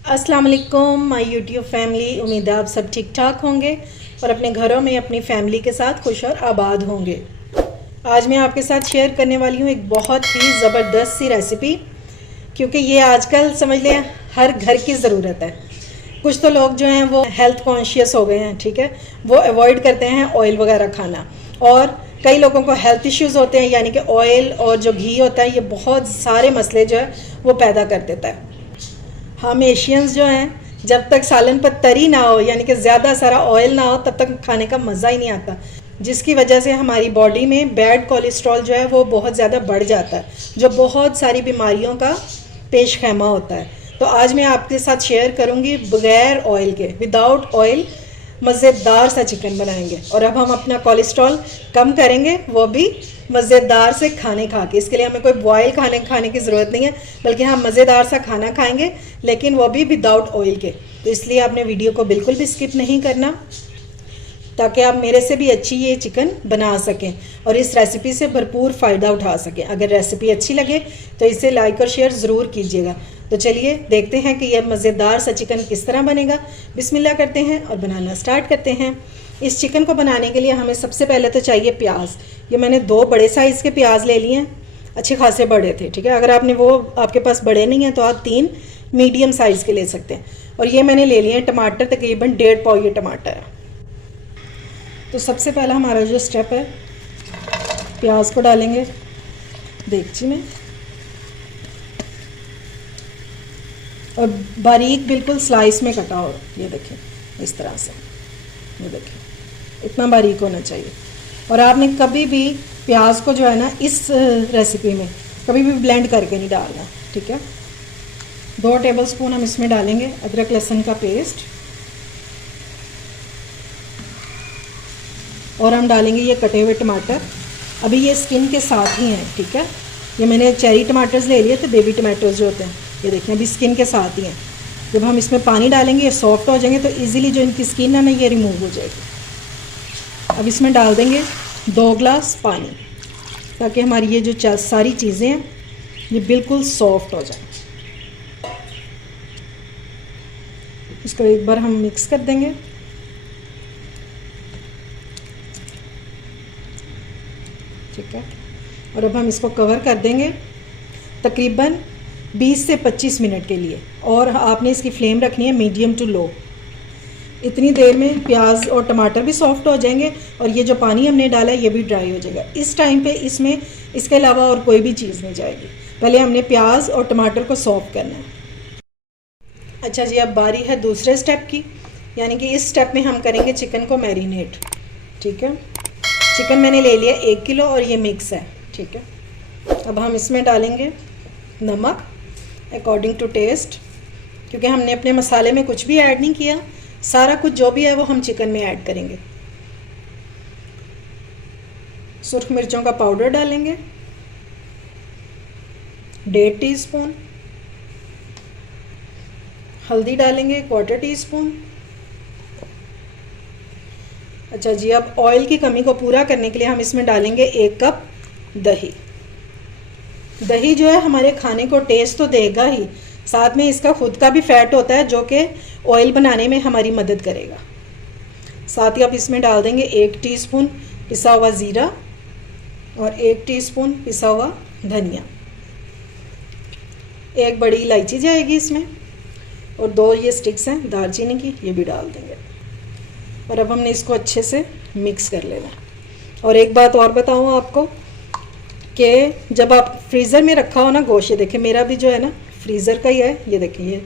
अस्सलाम वालेकुम my YouTube family. उम्मीद है आप सब ठीक ठाक होंगे और अपने घरों में अपनी फैमिली के साथ खुश और आबाद होंगे। आज मैं आपके साथ शेयर करने वाली हूँ एक बहुत ही ज़बरदस्त सी रेसिपी, क्योंकि ये आजकल समझ लें हर घर की ज़रूरत है। कुछ तो लोग जो हैं वो हेल्थ कॉन्शियस हो गए हैं, ठीक है, वो अवॉइड करते हैं ऑयल वगैरह खाना, और कई लोगों को हेल्थ इश्यूज़ होते हैं, यानी कि ऑयल और जो घी होता है ये बहुत सारे मसले जो है वो पैदा कर देता है। हम एशियंस जो हैं जब तक सालन पर तरी ना हो, यानी कि ज़्यादा सारा ऑयल ना हो, तब तक खाने का मज़ा ही नहीं आता, जिसकी वजह से हमारी बॉडी में बैड कोलेस्ट्रॉल जो है वो बहुत ज़्यादा बढ़ जाता है, जो बहुत सारी बीमारियों का पेश खैमा होता है। तो आज मैं आपके साथ शेयर करूंगी बगैर ऑयल के, विदाउट ऑयल, मज़ेदार सा चिकन बनाएंगे। और अब हम अपना कोलेस्ट्रॉल कम करेंगे, वो भी मज़ेदार से खाने खा के। इसके लिए हमें कोई बॉयल खाने की ज़रूरत नहीं है, बल्कि हम मज़ेदार सा खाना खाएंगे, लेकिन वो भी विदाउट ऑयल के। तो इसलिए आपने वीडियो को बिल्कुल भी स्किप नहीं करना, ताकि आप मेरे से भी अच्छी ये चिकन बना सकें और इस रेसिपी से भरपूर फ़ायदा उठा सकें। अगर रेसिपी अच्छी लगे तो इसे लाइक और शेयर ज़रूर कीजिएगा। तो चलिए देखते हैं कि यह मज़ेदार सा चिकन किस तरह बनेगा। बिस्मिल्लाह करते हैं और बनाना स्टार्ट करते हैं। इस चिकन को बनाने के लिए हमें सबसे पहले तो चाहिए प्याज। ये मैंने 2 बड़े साइज़ के प्याज ले लिए हैं, अच्छे खासे बड़े थे, ठीक है। अगर आपके पास बड़े नहीं हैं तो आप 3 मीडियम साइज़ के ले सकते हैं। और ये मैंने ले लिए हैं टमाटर, तकरीबन 1.5 पाव ये टमाटर है। तो सबसे पहला हमारा जो स्टेप है, प्याज को डालेंगे देगची में और बारीक बिल्कुल स्लाइस में कटा हो। ये देखिए इस तरह से, ये देखिए इतना बारीक होना चाहिए। और आपने कभी भी प्याज को जो है ना इस रेसिपी में कभी भी ब्लेंड करके नहीं डालना, ठीक है। 2 टेबलस्पून हम इसमें डालेंगे अदरक लहसुन का पेस्ट, और हम डालेंगे ये कटे हुए टमाटर। अभी ये स्किन के साथ ही हैं, ठीक है। ये मैंने चेरी टमाटर्स ले लिए थे, बेबी टमाटोज जो होते हैं, ये देखिए अभी स्किन के साथ ही हैं। जब हम इसमें पानी डालेंगे ये सॉफ्ट हो जाएंगे, तो इजीली जो इनकी स्किन है ना ये रिमूव हो जाएगी। अब इसमें डाल देंगे 2 ग्लास पानी, ताकि हमारी ये जो सारी चीज़ें हैं ये बिल्कुल सॉफ्ट हो जाए। इसको एक बार हम मिक्स कर देंगे। ठीक है, और अब हम इसको कवर कर देंगे तकरीबन 20 से 25 मिनट के लिए, और आपने इसकी फ्लेम रखनी है मीडियम टू लो। इतनी देर में प्याज और टमाटर भी सॉफ्ट हो जाएंगे और ये जो पानी हमने डाला है ये भी ड्राई हो जाएगा। इस टाइम पे इसमें इसके अलावा और कोई भी चीज़ नहीं जाएगी। पहले हमने प्याज और टमाटर को सॉफ्ट करना है। अच्छा जी, अब बारी है दूसरे स्टेप की, यानी कि इस स्टेप में हम करेंगे चिकन को मैरिनेट, ठीक है। चिकन मैंने ले लिया 1 किलो और ये मिक्स है, ठीक है। अब हम इसमें डालेंगे नमक अकॉर्डिंग टू टेस्ट, क्योंकि हमने अपने मसाले में कुछ भी ऐड नहीं किया, सारा कुछ जो भी है वो हम चिकन में ऐड करेंगे। सुर्ख मिर्चों का पाउडर डालेंगे 1.5 टीस्पून, हल्दी डालेंगे 1/4 टीस्पून। अच्छा जी, अब ऑयल की कमी को पूरा करने के लिए हम इसमें डालेंगे 1 कप दही। दही जो है हमारे खाने को टेस्ट तो देगा ही, साथ में इसका खुद का भी फैट होता है जो कि ऑयल बनाने में हमारी मदद करेगा। साथ ही आप इसमें डाल देंगे 1 टीस्पून पिसा हुआ ज़ीरा और 1 टीस्पून पिसा हुआ धनिया। 1 बड़ी इलायची जाएगी इसमें, और 2 ये स्टिक्स हैं दालचीनी की, ये भी डाल देंगे। और अब हमने इसको अच्छे से मिक्स कर लेना। और एक बात और बताऊँ आपको कि जब आप फ्रीज़र में रखा हो ना गोश्त, ये देखिए मेरा भी जो है ना फ्रीज़र का ही है, ये देखिए ये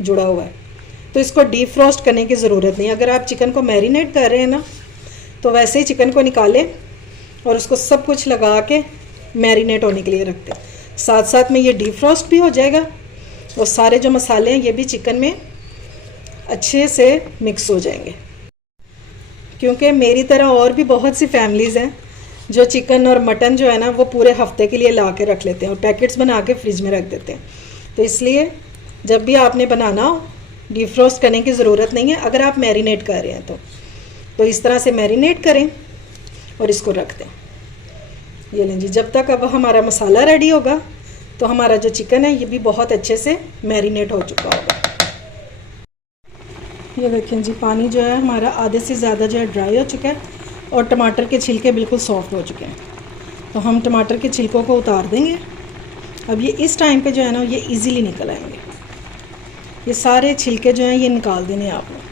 जुड़ा हुआ है, तो इसको डीप फ्रोस्ट करने की ज़रूरत नहीं। अगर आप चिकन को मैरिनेट कर रहे हैं ना, तो वैसे ही चिकन को निकालें और उसको सब कुछ लगा के मैरिनेट होने के लिए रख दें। साथ साथ में ये डीप फ्रोस्ट भी हो जाएगा और सारे जो मसाले हैं ये भी चिकन में अच्छे से मिक्स हो जाएंगे। क्योंकि मेरी तरह और भी बहुत सी फैमिलीज़ हैं जो चिकन और मटन जो है ना वो पूरे हफ्ते के लिए ला के रख लेते हैं और पैकेट्स बना के फ्रिज में रख देते हैं। तो इसलिए जब भी आपने बनाना हो डीप फ्रोस्ट करने की ज़रूरत नहीं है। अगर आप मैरिनेट कर रहे हैं तो इस तरह से मैरिनेट करें और इसको रख दें। ये लें जी, जब तक अब हमारा मसाला रेडी होगा तो हमारा जो चिकन है ये भी बहुत अच्छे से मैरिनेट हो चुका होगा। ये देखें जी, पानी जो है हमारा आधे से ज़्यादा जो है ड्राई हो चुका है और टमाटर के छिलके बिल्कुल सॉफ्ट हो चुके हैं। तो हम टमाटर के छिलकों को उतार देंगे। अब ये इस टाइम पे जो है ना ये इजीली निकल आएंगे। ये सारे छिलके जो हैं ये निकाल देने हैं आपने।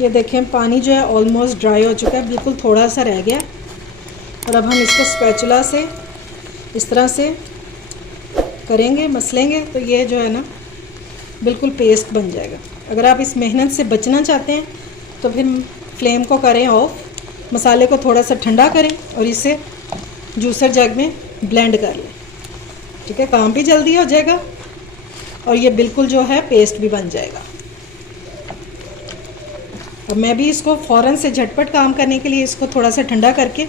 ये देखें पानी जो है ऑलमोस्ट ड्राई हो चुका है, बिल्कुल थोड़ा सा रह गया। और अब हम इसको स्पैचुला से इस तरह से करेंगे, मसलेंगे, तो ये जो है ना बिल्कुल पेस्ट बन जाएगा। अगर आप इस मेहनत से बचना चाहते हैं तो फिर फ्लेम को करें ऑफ, मसाले को थोड़ा सा ठंडा करें और इसे जूसर जग में ब्लेंड कर लें। ठीक है, काम भी जल्दी हो जाएगा और ये बिल्कुल जो है पेस्ट भी बन जाएगा। अब मैं भी इसको फ़ौरन से झटपट काम करने के लिए इसको थोड़ा सा ठंडा करके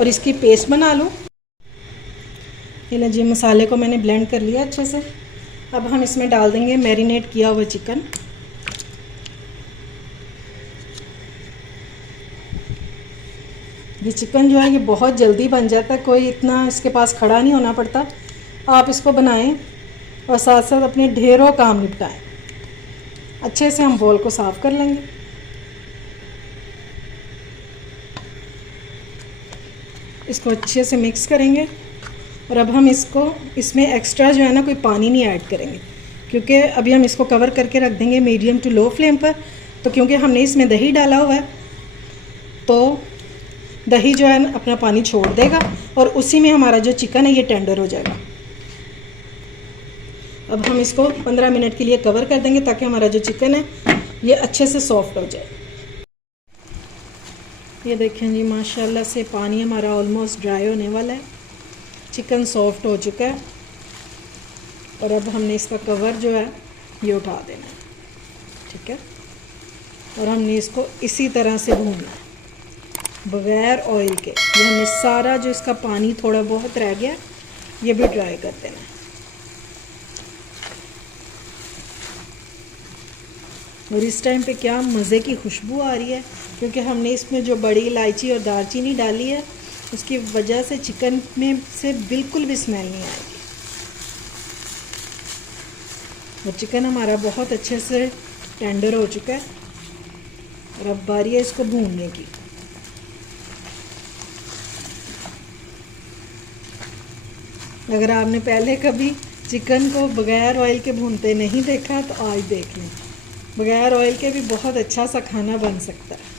और इसकी पेस्ट बना लूँ। ये जी मसाले को मैंने ब्लेंड कर लिया अच्छे से। अब हम इसमें डाल देंगे मैरिनेट किया हुआ चिकन। ये चिकन जो है ये बहुत जल्दी बन जाता है, कोई इतना इसके पास खड़ा नहीं होना पड़ता। आप इसको बनाएं और साथ साथ अपने ढेरों काम निपटाएं। अच्छे से हम बोल को साफ़ कर लेंगे। इसको अच्छे से मिक्स करेंगे और अब हम इसमें एक्स्ट्रा जो है ना कोई पानी नहीं ऐड करेंगे, क्योंकि अभी हम इसको कवर करके रख देंगे मीडियम टू लो फ्लेम पर। तो क्योंकि हमने इसमें दही डाला हुआ है तो दही जो है ना अपना पानी छोड़ देगा और उसी में हमारा जो चिकन है ये टेंडर हो जाएगा। अब हम इसको 15 मिनट के लिए कवर कर देंगे ताकि हमारा जो चिकन है ये अच्छे से सॉफ्ट हो जाए। ये देखें जी माशाल्लाह से पानी हमारा ऑलमोस्ट ड्राई होने वाला है, चिकन सॉफ्ट हो चुका है। और अब हमने इसका कवर जो है ये उठा देना है। ठीक है, और हमने इसको इसी तरह से भूनना है बग़ैर ऑयल के। ये हमने सारा जो इसका पानी थोड़ा बहुत रह गया ये भी ड्राई कर देना है। और इस टाइम पे क्या मज़े की खुशबू आ रही है, क्योंकि हमने इसमें जो बड़ी इलायची और दालचीनी डाली है उसकी वजह से चिकन में से बिल्कुल भी स्मेल नहीं आएगी। और चिकन हमारा बहुत अच्छे से टेंडर हो चुका है और अब बारी है इसको भूनने की। अगर आपने पहले कभी चिकन को बग़ैर ऑयल के भूनते नहीं देखा तो आज देख लें, बग़ैर ऑयल के भी बहुत अच्छा सा खाना बन सकता है।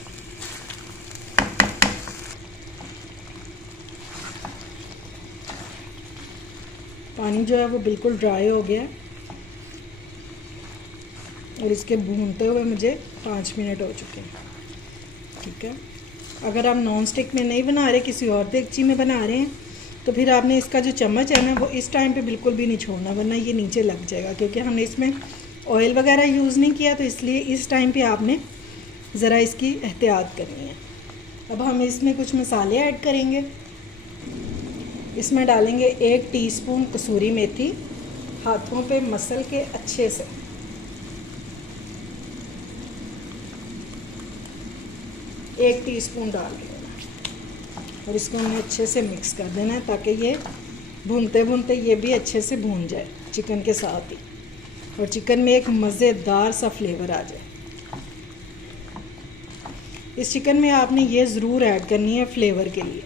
पानी जो है वो बिल्कुल ड्राई हो गया और इसके भूनते हुए मुझे 5 मिनट हो चुके हैं। ठीक है, अगर आप नॉन स्टिक में नहीं बना रहे, किसी और देगची में बना रहे हैं, तो फिर आपने इसका जो चम्मच है ना वो इस टाइम पे बिल्कुल भी नहीं छोड़ना, वरना ये नीचे लग जाएगा। क्योंकि हमने इसमें ऑयल वगैरह यूज़ नहीं किया, तो इसलिए इस टाइम पे आपने ज़रा इसकी एहतियात करनी है। अब हम इसमें कुछ मसाले ऐड करेंगे। इसमें डालेंगे 1 टीस्पून कसूरी मेथी, हाथों पे मसल के अच्छे से। एक टीस्पून डाल देना और इसको हमें अच्छे से मिक्स कर देना है ताकि ये भूनते भूनते ये भी अच्छे से भून जाए चिकन के साथ ही, और चिकन में एक मज़ेदार सा फ्लेवर आ जाए। इस चिकन में आपने ये ज़रूर ऐड करनी है फ्लेवर के लिए।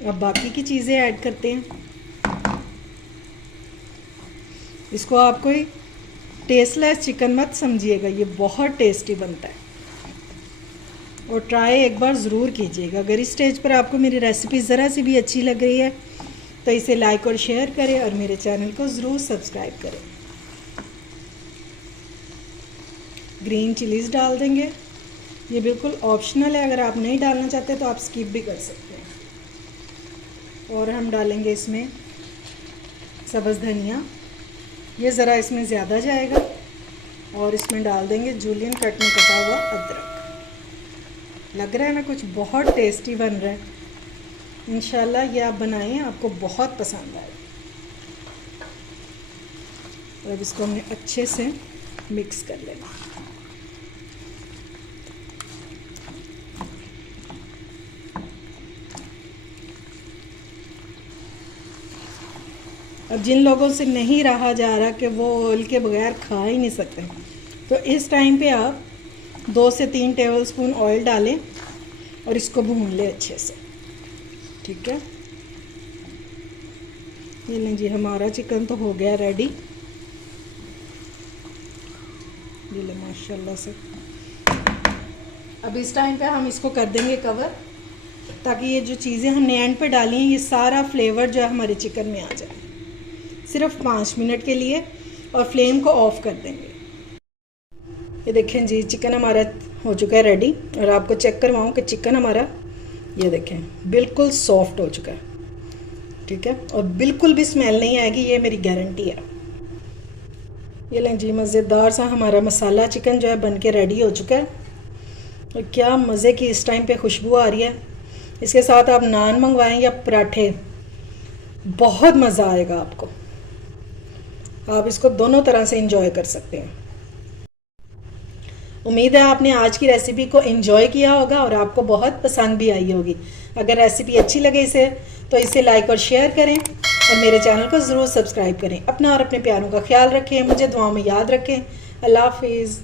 अब बाकी की चीज़ें ऐड करते हैं। इसको आप कोई टेस्टलेस चिकन मत समझिएगा, ये बहुत टेस्टी बनता है और ट्राई एक बार ज़रूर कीजिएगा। अगर इस स्टेज पर आपको मेरी रेसिपी ज़रा सी भी अच्छी लग रही है तो इसे लाइक और शेयर करें और मेरे चैनल को ज़रूर सब्सक्राइब करें। ग्रीन चिलीज़ डाल देंगे, ये बिल्कुल ऑप्शनल है, अगर आप नहीं डालना चाहते तो आप स्किप भी कर सकते हैं। और हम डालेंगे इसमें सब्ज़ धनिया, ये ज़रा इसमें ज़्यादा जाएगा। और इसमें डाल देंगे जूलियन कट में कटा हुआ अदरक। लग रहा है ना कुछ बहुत टेस्टी बन रहा है। इंशाल्लाह ये आप बनाएं, आपको बहुत पसंद आएगा। और अब इसको हमने अच्छे से मिक्स कर लेना। अब जिन लोगों से नहीं रहा जा रहा कि वो ऑयल के बगैर खा ही नहीं सकते, तो इस टाइम पे आप 2 से 3 टेबलस्पून ऑयल डालें और इसको भून लें अच्छे से। ठीक है, ये लें जी, हमारा चिकन तो हो गया रेडी। ये ले माशाल्लाह से। अब इस टाइम पे हम इसको कर देंगे कवर, ताकि ये जो चीज़ें हमने एंड पे डाली हैं ये सारा फ्लेवर जो है हमारे चिकन में आ जाए। सिर्फ 5 मिनट के लिए, और फ्लेम को ऑफ कर देंगे। ये देखें जी, चिकन हमारा हो चुका है रेडी। और आपको चेक करवाऊँ कि चिकन हमारा, ये देखें, बिल्कुल सॉफ्ट हो चुका है। ठीक है, और बिल्कुल भी स्मेल नहीं आएगी, ये मेरी गारंटी है। ये लें जी, मज़ेदार सा हमारा मसाला चिकन जो है बन के रेडी हो चुका है। और क्या मज़े की इस टाइम पे खुशबू आ रही है। इसके साथ आप नान मंगवाएं या पराठे, बहुत मज़ा आएगा आपको। आप इसको दोनों तरह से इंजॉय कर सकते हैं। उम्मीद है आपने आज की रेसिपी को एंजॉय किया होगा और आपको बहुत पसंद भी आई होगी। अगर रेसिपी अच्छी लगे तो इसे लाइक और शेयर करें, और मेरे चैनल को ज़रूर सब्सक्राइब करें। अपना और अपने प्यारों का ख्याल रखें, मुझे दुआओं में याद रखें। अल्लाह हाफिज़।